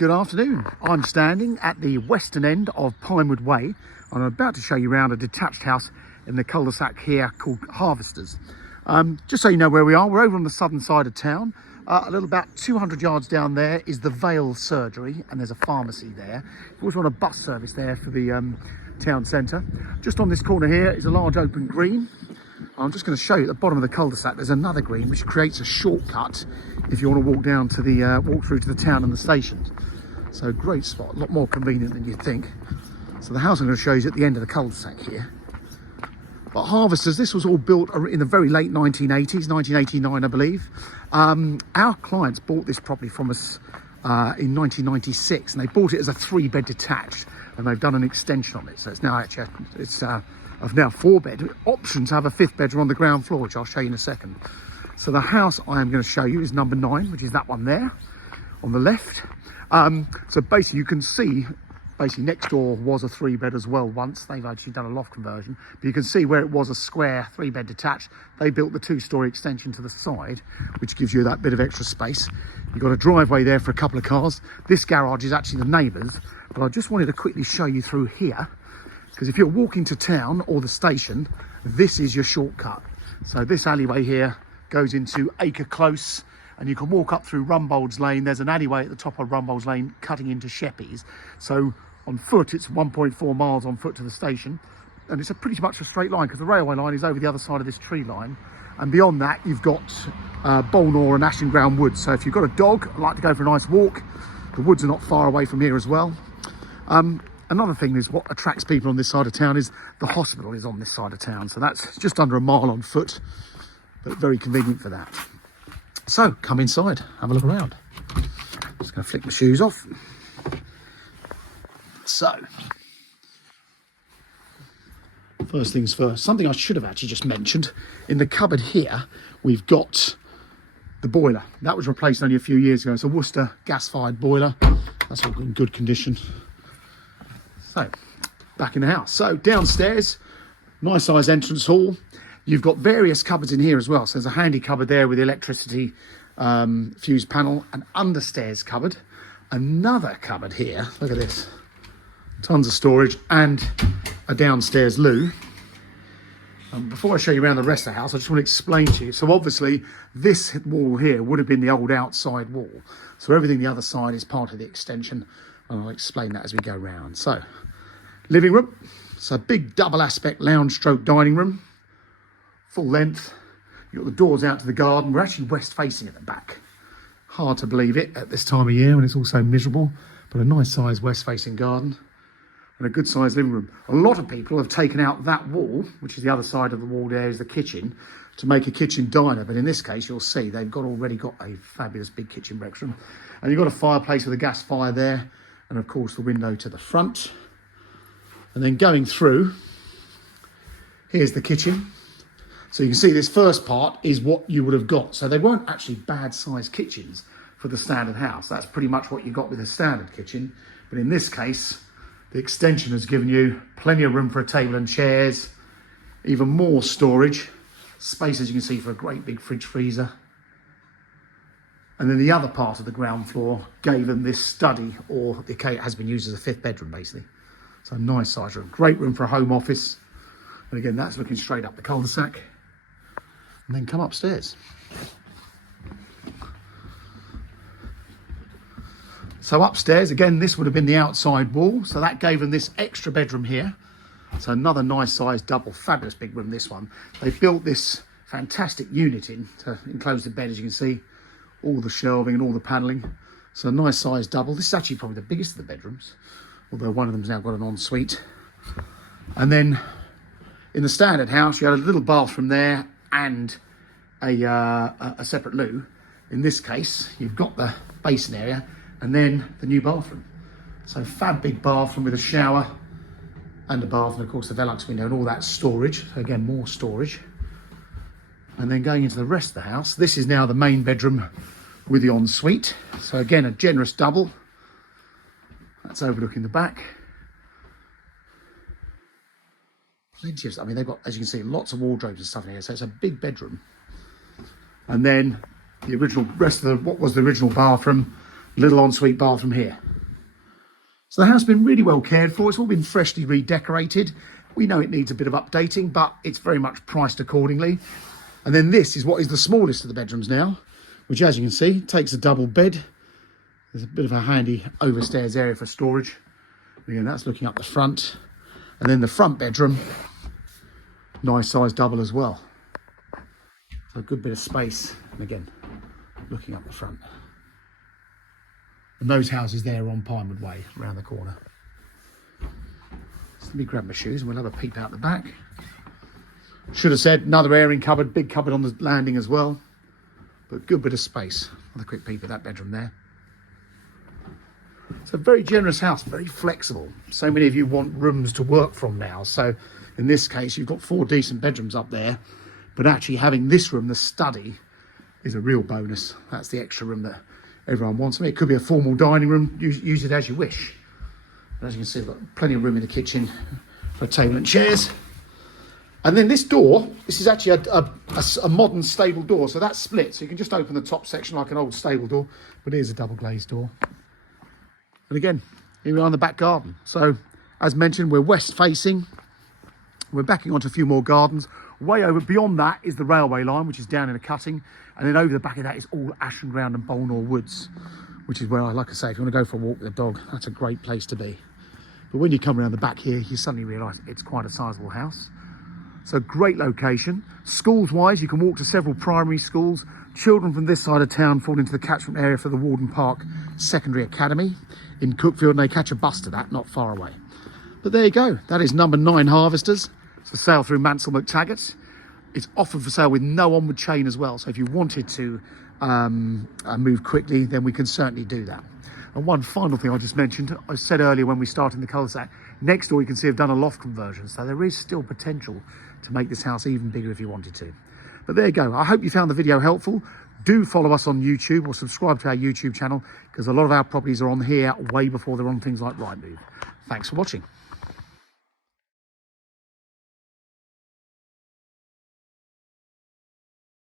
Good afternoon. I'm standing at the western end of Pinewood Way and I'm about to show you around a detached house in the cul-de-sac here called Harvesters. Just so you know where we are, we're over on the southern side of town. A little about 200 yards down there is the Vale Surgery and there's a pharmacy there. We've also got a bus service there for the town centre. Just on this corner here is a large open green. I'm just going to show you at the bottom of the cul-de-sac there's another green which creates a shortcut if you want to walk down to the walk through to the town and the station. So great spot, a lot more convenient than you'd think. So the house I'm going to show you is at the end of the cul-de-sac here. But Harvesters, this was all built in the very late 1980s, 1989 I believe. Our clients bought this property from us in 1996 and they bought it as a 3-bed detached and they've done an extension on it. So it's now actually, it's now 4-bed. Options have a 5th bedroom on the ground floor, which I'll show you in a second. So the house I am going to show you is number 9, which is that one there on the left. So basically you can see, next door was a 3-bed as well once. They've actually done a loft conversion, but you can see where it was a square 3-bed detached, they built the 2-storey extension to the side, which gives you that bit of extra space. You've got a driveway there for a couple of cars. This garage is actually the neighbours, but I just wanted to quickly show you through here, because if you're walking to town or the station, this is your shortcut. So this alleyway here goes into Acre Close, and you can walk up through Rumbold's Lane. There's an alleyway at the top of Rumbold's Lane cutting into Sheppey's. So on foot, it's 1.4 miles on foot to the station. And it's pretty much a straight line because the railway line is over the other side of this tree line. And beyond that, you've got Bolnor and Ashton Ground Woods. So if you've got a dog and like to go for a nice walk, the woods are not far away from here as well. Another thing is what attracts people on this side of town is the hospital is on this side of town. So that's just under a mile on foot, but very convenient for that. So come inside, have a look around. Just going to flick my shoes off. So, first things first, something I should have actually just mentioned. In the cupboard here, we've got the boiler. That was replaced only a few years ago. It's a Worcester gas-fired boiler. That's all in good condition. So, back in the house. So, downstairs, nice size entrance hall. You've got various cupboards in here as well. So there's a handy cupboard there with the electricity fuse panel, an understairs cupboard, another cupboard here. Look at this. Tons of storage and a downstairs loo. Before I show you around the rest of the house, I just want to explain to you. So obviously this wall here would have been the old outside wall. So everything the other side is part of the extension. And I'll explain that as we go round. So living room. So big double aspect lounge stroke dining room. Full length. You've got the doors out to the garden. We're actually west facing at the back. Hard to believe it at this time of year when it's all so miserable, but a nice size west facing garden and a good sized living room. A lot of people have taken out that wall, which is the other side of the wall there is the kitchen, to make a kitchen diner. But in this case, you'll see they've already got a fabulous big kitchen breakfast room. And you've got a fireplace with a gas fire there. And of course the window to the front. And then going through, here's the kitchen. So you can see this first part is what you would have got. So they weren't actually bad sized kitchens for the standard house. That's pretty much what you got with a standard kitchen. But in this case, the extension has given you plenty of room for a table and chairs, even more storage, space as you can see for a great big fridge freezer. And then the other part of the ground floor gave them this study, or it has been used as a 5th bedroom basically. So a nice size room, great room for a home office. And again, that's looking straight up the cul-de-sac. And then come upstairs. So upstairs, again, this would have been the outside wall. So that gave them this extra bedroom here. So another nice size double, fabulous big room, this one. They built this fantastic unit in to enclose the bed, as you can see. All the shelving and all the panelling. So a nice size double. This is actually probably the biggest of the bedrooms, although one of them's now got an ensuite. And then in the standard house, you had a little bathroom there and a separate loo. In this case, you've got the basin area and then the new bathroom. So fab big bathroom with a shower and a bath, and of course the Velux window and all that storage. So again, more storage. And then going into the rest of the house, this is now the main bedroom with the ensuite. So again, a generous double. That's overlooking the back. Plenty of stuff. I mean, they've got, as you can see, lots of wardrobes and stuff in here. So it's a big bedroom. And then the original rest of what was the original bathroom Little ensuite bathroom here. So the house has been really well cared for. It's all been freshly redecorated. We know it needs a bit of updating, but it's very much priced accordingly. And then this is what is the smallest of the bedrooms now, which, as you can see, takes a double bed. There's a bit of a handy overstairs area for storage. Again, that's looking up the front. And then the front bedroom, nice size double as well. So a good bit of space. And again, looking up the front. And those houses there are on Pinewood Way, around the corner. So let me grab my shoes and we'll have a peep out the back. Should have said another airing cupboard, big cupboard on the landing as well. But good bit of space. Have a quick peep at that bedroom there. It's a very generous house, very flexible. So many of you want rooms to work from now. So in this case, you've got 4 decent bedrooms up there. But actually having this room, the study, is a real bonus. That's the extra room that everyone wants. I mean, it could be a formal dining room. Use it as you wish. But as you can see, we've got plenty of room in the kitchen for a table and chairs. And then this door, this is actually a modern stable door. So that's split. So you can just open the top section like an old stable door. But it is a double glazed door. And again, here we are in the back garden. So as mentioned, we're west facing. We're backing onto a few more gardens. Way over beyond that is the railway line, which is down in a cutting. And then over the back of that is all Ashland Ground and Bolnor Woods, which is where, like I say, if you want to go for a walk with a dog, that's a great place to be. But when you come around the back here, you suddenly realise it's quite a sizable house. So great location. Schools-wise, you can walk to several primary schools. Children from this side of town fall into the catchment area for the Warden Park Secondary Academy in Cookfield, and they catch a bus to that, not far away. But there you go. That is number 9 Harvesters. It's a sale through Mansell McTaggart. It's offered for sale with no onward chain as well. So if you wanted to move quickly, then we can certainly do that. And one final thing I just mentioned, I said earlier when we started in the cul-de-sac, next door you can see I've done a loft conversion. So there is still potential to make this house even bigger if you wanted to. But there you go. I hope you found the video helpful. Do follow us on YouTube or subscribe to our YouTube channel, because a lot of our properties are on here way before they're on things like Rightmove. Thanks for watching.